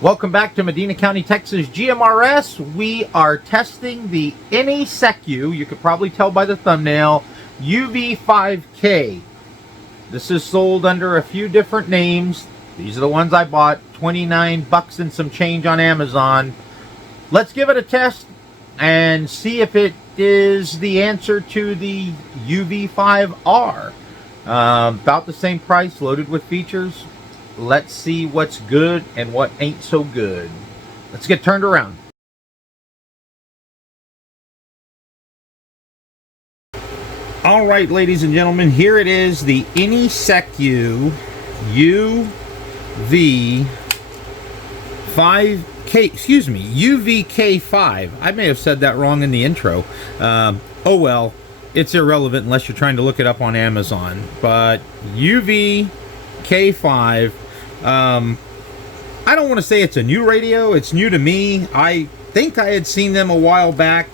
Welcome back to Medina County, Texas GMRS. We are testing the Anysecu, you could probably tell by the thumbnail, UV-K5. This is sold under a few different names. These are the ones I bought, 29 bucks and some change on Amazon. Let's give it a test and see if it is the answer to the UV-5R. About the same price, loaded with features. Let's see what's good and what ain't so good. Let's get turned around. All right, ladies and gentlemen, here it is, the Anysecu UV-K5. I may have said that wrong in the intro. Oh well, it's irrelevant unless you're trying to look it up on Amazon. But UV-K5. I don't want to say it's a new radio. It's new to me. I think I had seen them a while back.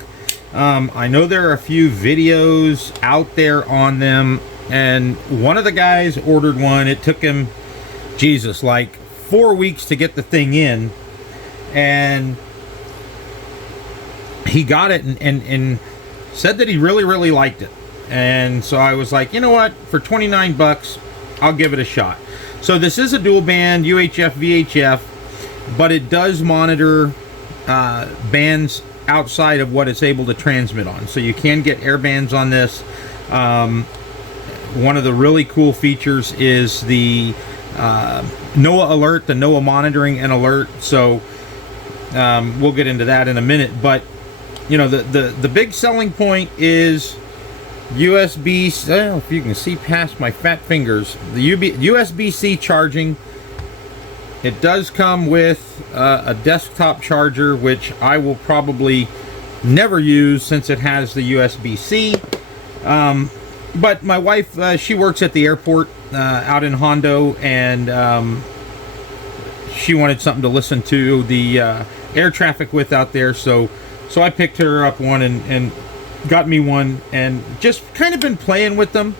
I know there are a few videos out there on them, and one of the guys ordered one. It took him, Jesus, like 4 weeks to get the thing in, and he got it and said that he really liked it. And so I was like, you know what, for 29 bucks, I'll give it a shot. So this is a dual band UHF VHF, but it does monitor bands outside of what it's able to transmit on. So you can get air bands on this. One of the really cool features is the Noaa alert, the Noaa monitoring and alert. So we'll get into that in a minute. But you know, the big selling point is USB, well, if you can see past my fat fingers, the USB-C charging. It does come with a desktop charger, which I will probably never use since it has the USB-C. But my wife, she works at the airport out in Hondo, and she wanted something to listen to the air traffic with out there, so I picked her up one and got me one, and just kind of been playing with them.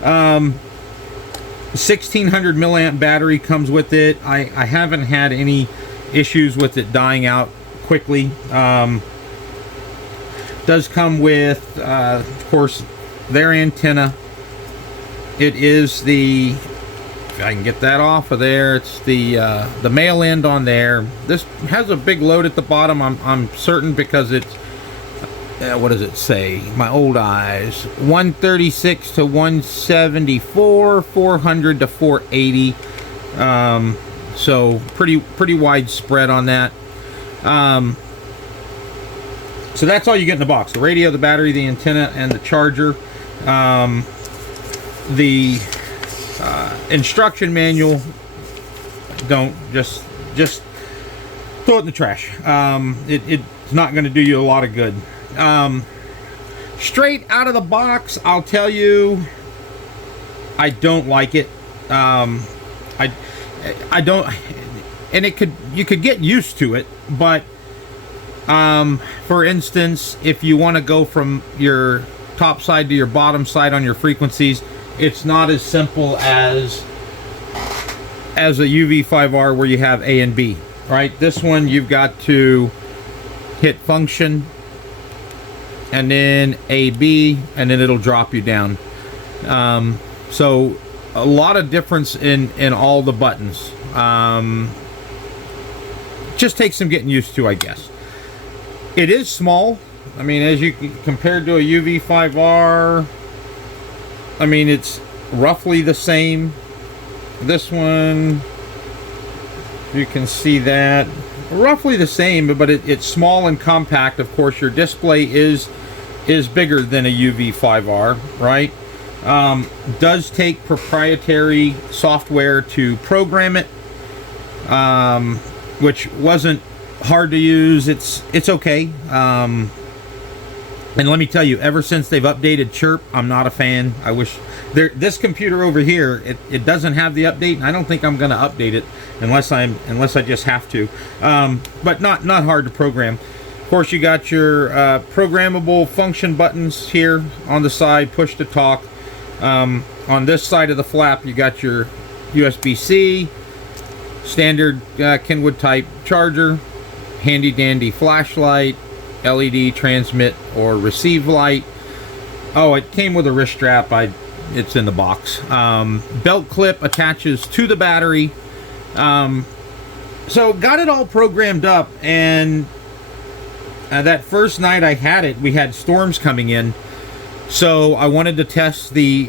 1600 milliamp battery comes with it. I haven't had any issues with it dying out quickly. Does come with of course their antenna. It is the, if I can get that off of there, it's the male end on there. This has a big load at the bottom, I'm certain, because it's what does it say? My old eyes. 136 to 174, 400 to 480. So pretty widespread on that. So that's all you get in the box: the radio, the battery, the antenna, and the charger. The instruction manual, don't just throw it in the trash. It's not going to do you a lot of good. Straight out of the box, I'll tell you, I don't like it. I don't, and you could get used to it, but for instance, if you want to go from your top side to your bottom side on your frequencies, it's not as simple as a UV-5R where you have A and B, right? This one, you've got to hit function and then AB, and then it'll drop you down. So a lot of difference in all the buttons. Just takes some getting used to, I guess. It is small. I mean, as you compared to a UV-5R, I mean, it's roughly the same. This one, you can see that, roughly the same, but it's small and compact. Of course, your display is bigger than a UV-5R, right? Does take proprietary software to program it, which wasn't hard to use. It's okay. And let me tell you, ever since they've updated Chirp, I'm not a fan. I wish this computer over here, it doesn't have the update, and I don't think I'm going to update it unless I just have to. But not hard to program. Of course, you got your programmable function buttons here on the side, push to talk. On this side of the flap, you got your USB-C, Standard Kenwood type charger, handy dandy flashlight, LED transmit or receive light. Oh, it came with a wrist strap. It's in the box. Belt clip attaches to the battery. So got it all programmed up, and that first night I had it, we had storms coming in. So I wanted to test the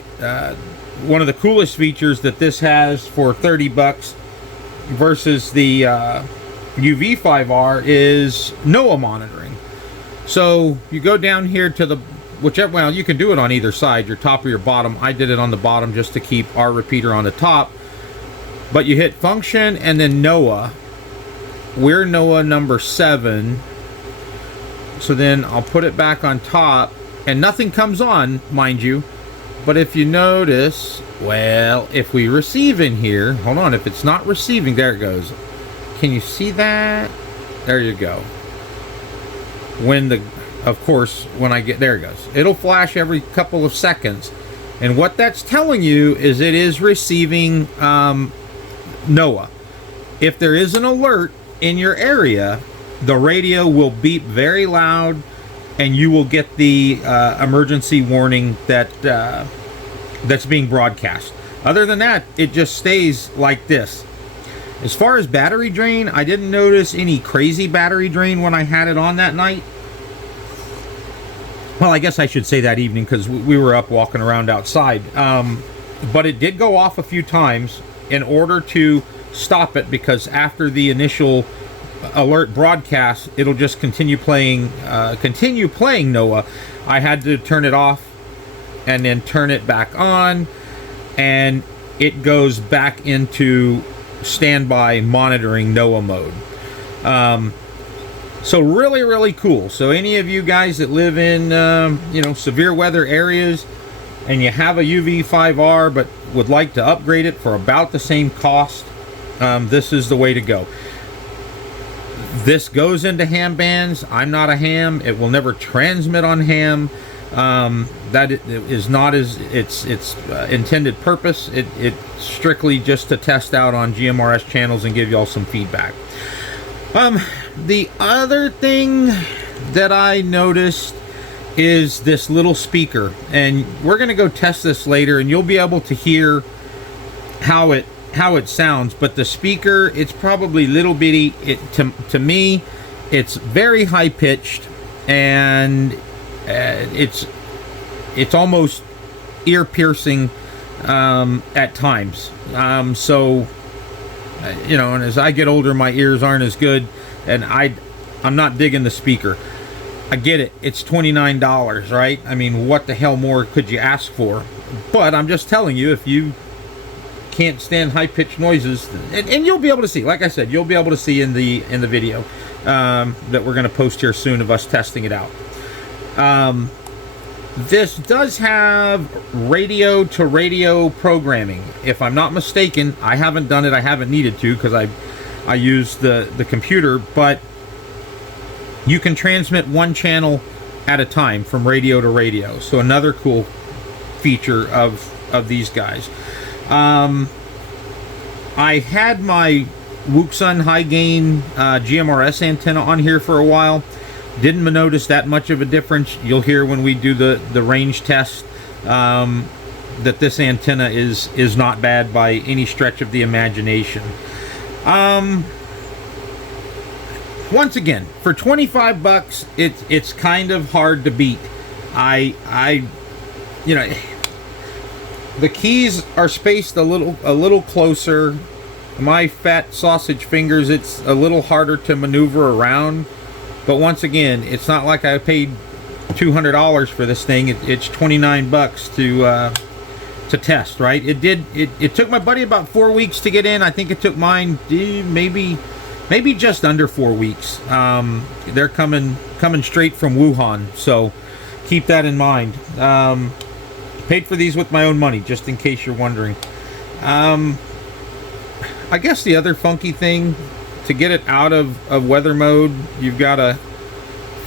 one of the coolest features that this has for 30 bucks versus the UV-K5 is Noaa monitoring. So you go down here to the whichever, well, you can do it on either side, your top or your bottom. I did it on the bottom just to keep our repeater on the top. But you hit function and then Noaa. We're Noaa number 7. So then I'll put it back on top and nothing comes on, mind you. But if you notice, well, if we receive in here, hold on, if it's not receiving, there it goes. Can you see that? There you go. Of course, when I get, there it goes. It'll flash every couple of seconds. And what that's telling you is it is receiving Noaa. If there is an alert in your area, the radio will beep very loud and you will get the emergency warning that that's being broadcast. Other than that, it just stays like this. As far as battery drain, I didn't notice any crazy battery drain when I had it on that night. Well, I guess I should say that evening because we were up walking around outside. But it did go off a few times in order to stop it, because after the initial alert broadcast, it'll just continue playing Noaa. I had to turn it off and then turn it back on, and it goes back into standby monitoring Noaa mode. So really, really cool. So any of you guys that live in severe weather areas and you have a UV-K5 but would like to upgrade it for about the same cost, this is the way to go. This goes into ham bands. I'm not a ham. It will never transmit on ham. That is not its intended purpose. It's strictly just to test out on GMRS channels and give y'all some feedback. The other thing that I noticed is this little speaker, and we're gonna go test this later and you'll be able to hear how it sounds. But the speaker, it's probably little bitty. To me, it's very high pitched, and it's almost ear piercing at times. So and as I get older, my ears aren't as good, and I'm not digging the speaker. I get it, it's $29, right? I mean, what the hell more could you ask for? But I'm just telling you, if you can't stand high-pitched noises, and you'll be able to see, like I said, you'll be able to see in the video that we're going to post here soon of us testing it out. This does have radio to radio programming, if I'm not mistaken. I haven't done it, I haven't needed to, because I use the computer, but you can transmit one channel at a time from radio to radio. So another cool feature of these guys. I had my Wuxun high gain GMRS antenna on here for a while. Didn't notice that much of a difference. You'll hear when we do the range test that this antenna is not bad by any stretch of the imagination. Once again, for 25 bucks, it's kind of hard to beat. The keys are spaced a little closer. My fat sausage fingers, it's a little harder to maneuver around. But once again, it's not like I paid $200 for this thing. It's 29 bucks to test, right? It took my buddy about 4 weeks to get in. I think it took mine maybe just under 4 weeks. They're coming straight from Wuhan, so keep that in mind. Paid for these with my own money, just in case you're wondering. I guess the other funky thing, to get it out of weather mode, you've got to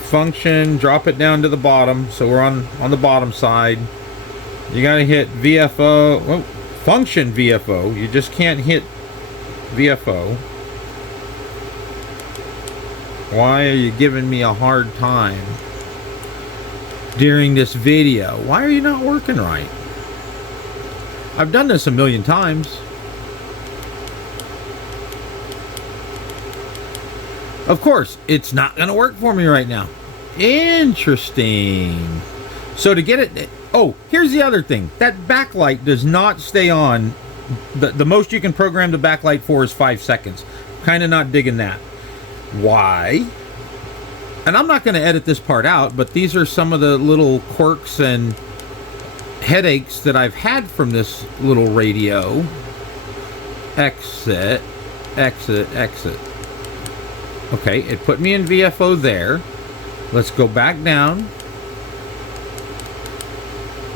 function, drop it down to the bottom. So we're on the bottom side. You got to hit VFO, well, function VFO. You just can't hit VFO. Why are you giving me a hard time during this video? Why are you not working right? I've done this a million times. Of course, it's not going to work for me right now. Interesting. So to get it... Oh, here's the other thing. That backlight does not stay on. The most you can program the backlight for is 5 seconds. Kind of not digging that. Why? And I'm not going to edit this part out, but these are some of the little quirks and headaches that I've had from this little radio. Exit, exit, exit. Okay, it put me in VFO there. Let's go back down.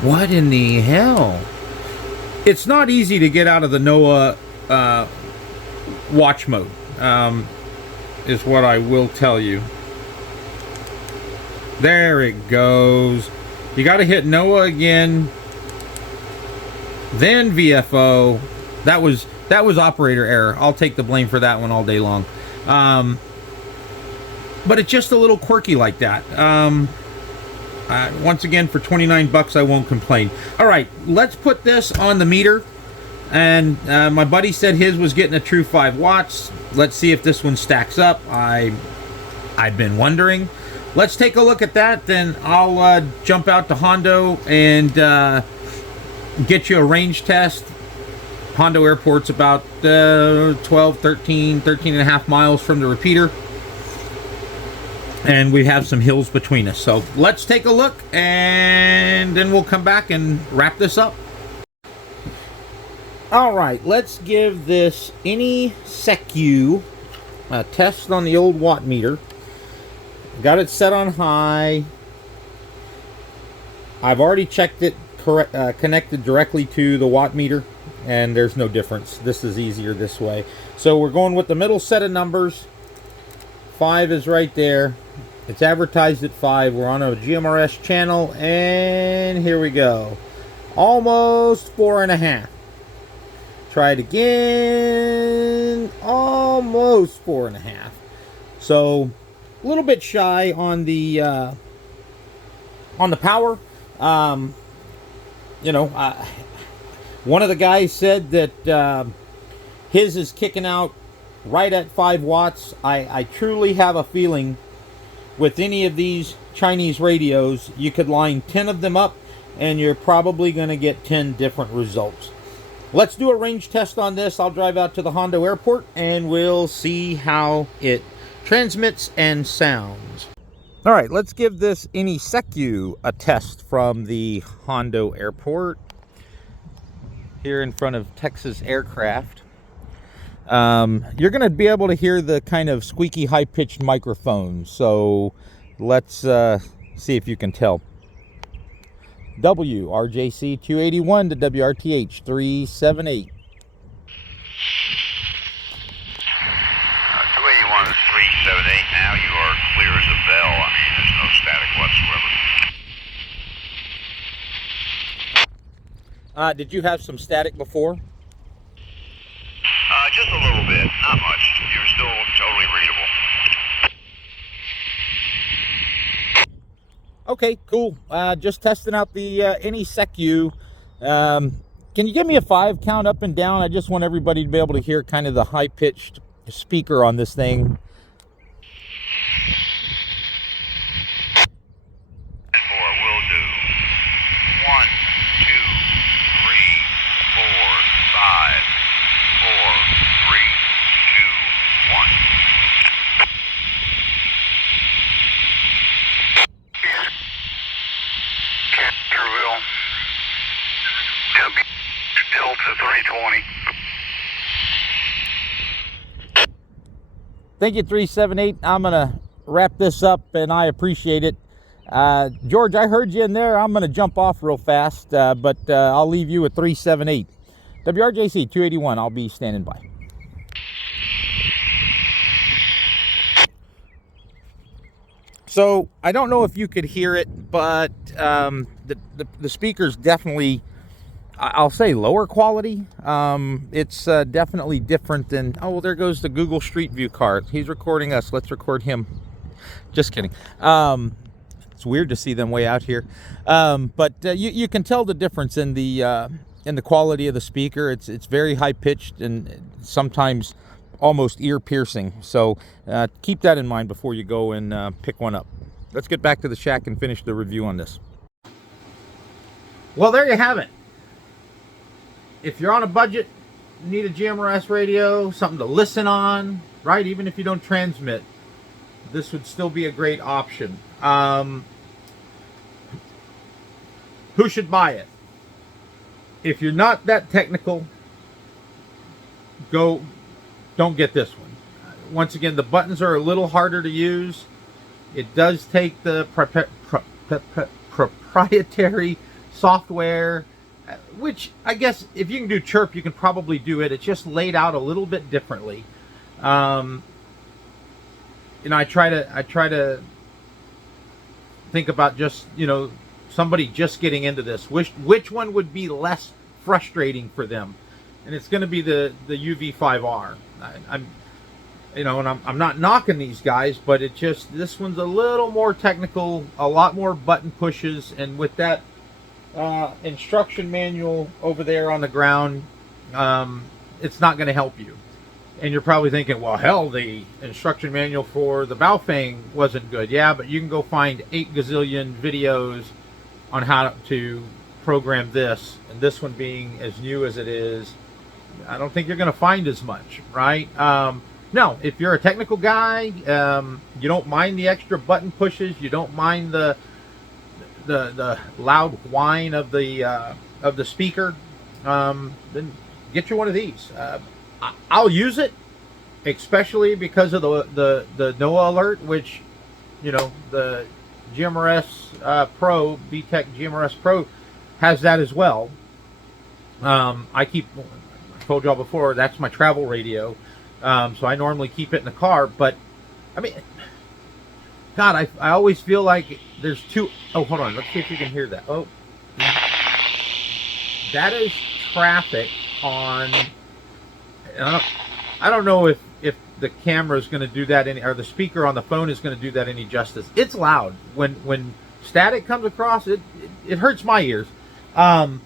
What in the hell? It's not easy to get out of the Noaa watch mode, is what I will tell you. There it goes. You got to hit Noaa again, then VFO. That was operator error. I'll take the blame for that one all day long. But it's just a little quirky like that. Once again, for 29 bucks, I won't complain. All right, let's put this on the meter. And my buddy said his was getting a true 5 watts. Let's see if this one stacks up. I've been wondering. Let's take a look at that. Then I'll jump out to Hondo and get you a range test. Hondo Airport's about 13 and a half miles from the repeater. And we have some hills between us. So let's take a look, and then we'll come back and wrap this up. All right, let's give this Anysecu a test on the old watt meter. Got it set on high. I've already checked it connected directly to the watt meter, and there's no difference. This is easier this way. So we're going with the middle set of numbers. 5 is right there. It's advertised at 5. We're on a GMRS channel, and here we go. Almost 4.5. Try it again. Almost 4.5. So a little bit shy on the power. You know, one of the guys said that his is kicking out right at 5 watts. I truly have a feeling with any of these Chinese radios, you could line 10 of them up and you're probably going to get 10 different results. Let's do a range test on this. I'll drive out to the Hondo Airport and we'll see how it transmits and sounds. All right, let's give this Anysecu a test from the Hondo Airport here in front of Texas Aircraft. You're going to be able to hear the kind of squeaky high-pitched microphone, so let's see if you can tell. WRJC 281 to WRTH 378. 281 is 378 now. You are clear as a bell. I mean, there's no static whatsoever. Did you have some static before? Just a little bit, not much. You're still totally readable. Okay, cool. Just testing out the Anysecu. Can you give me a 5 count up and down? I just want everybody to be able to hear kind of the high-pitched speaker on this thing. 4 will do. 1, 2, 3, 4, 5, 4, 3, 2, 1. Canterville. Delta 320. Thank you, 378. I'm going to wrap this up, and I appreciate it. George, I heard you in there. I'm going to jump off real fast, but I'll leave you at 378. WRJC 281, I'll be standing by. So, I don't know if you could hear it, but the speaker's definitely I'll say lower quality. It's definitely different than, oh, well, there goes the Google Street View car. He's recording us. Let's record him. Just kidding. It's weird to see them way out here. But you can tell the difference in the quality of the speaker. It's very high pitched and sometimes almost ear piercing. So keep that in mind before you go and pick one up. Let's get back to the shack and finish the review on this. Well, there you have it. If you're on a budget, need a GMRS radio, something to listen on, right? Even if you don't transmit, this would still be a great option. Who should buy it? If you're not that technical, don't get this one. Once again, the buttons are a little harder to use. It does take the proprietary software, which I guess if you can do chirp, you can probably do it. It's just laid out a little bit differently. I try to think about just, somebody just getting into this. Which one would be less frustrating for them? And it's going to be the UV-5R. I'm not knocking these guys, but this one's a little more technical, a lot more button pushes, and with that instruction manual over there on the ground, it's not going to help you. And you're probably thinking, well, hell, the instruction manual for the Baofeng wasn't good. Yeah, but you can go find 8 gazillion videos on how to program this, and this one being as new as it is, I don't think you're going to find as much, right? No, if you're a technical guy, you don't mind the extra button pushes, you don't mind the loud whine of the speaker, then get you one of these. I'll use it, especially because of the Noaa Alert, which, the GMRS Pro, BTEC GMRS Pro has that as well. I told y'all before, that's my travel radio, so I normally keep it in the car. But I mean, God, I always feel like there's two. Oh, hold on, let's see if you can hear that. Oh, that is traffic on. I don't know if the camera is going to do that or the speaker on the phone is going to do that any justice. It's loud when static comes across. It hurts my ears. I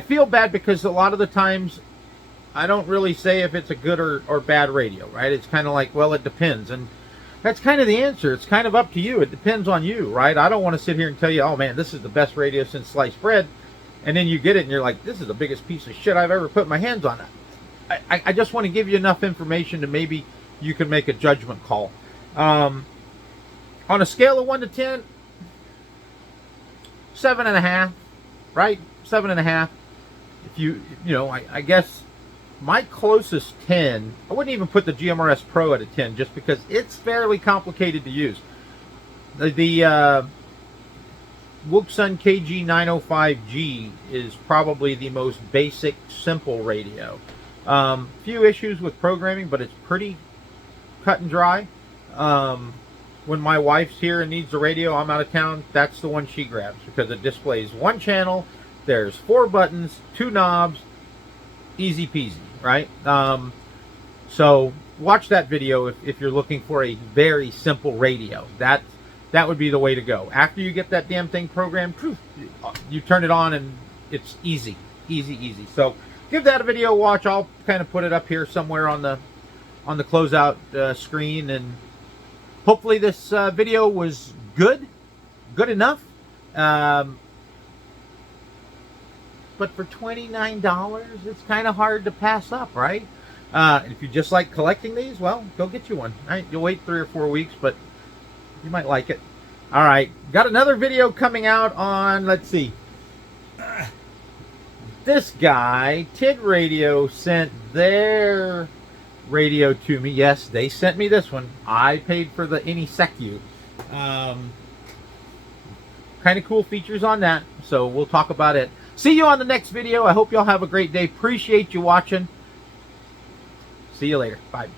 feel bad because a lot of the times I don't really say if it's a good or bad radio, right? It's kind of like, well, it depends, and that's kind of the answer. It's kind of up to you. It depends on you, right? I don't want to sit here and tell you, oh man, this is the best radio since sliced bread, and then you get it and you're like, this is the biggest piece of shit I've ever put my hands on. I just want to give you enough information to maybe you can make a judgment call. On a scale of 1 to 10, 7.5, right? 7.5. If I guess my closest 10, I wouldn't even put the GMRS Pro at a 10 just because it's fairly complicated to use. The Wooksun KG905G is probably the most basic, simple radio. Few issues with programming, but it's pretty cut and dry. When my wife's here and needs a radio, I'm out of town, that's the one she grabs because it displays one channel, there's 4 buttons, 2 knobs, easy peasy, right? So watch that video if you're looking for a very simple radio. That would be the way to go. After you get that damn thing programmed, you turn it on and it's easy. So give that a video watch. I'll kind of put it up here somewhere on the closeout screen, and hopefully this video was good enough. But for $29, it's kind of hard to pass up, right? If you just like collecting these, well, go get you one. Right? You'll wait 3 or 4 weeks, but you might like it. All right, got another video coming out on, let's see. This guy, TID Radio, sent their radio to me. Yes, they sent me this one. I paid for the Anysecu. Kind of cool features on that, so we'll talk about it. See you on the next video. I hope y'all have a great day. Appreciate you watching. See you later. Bye.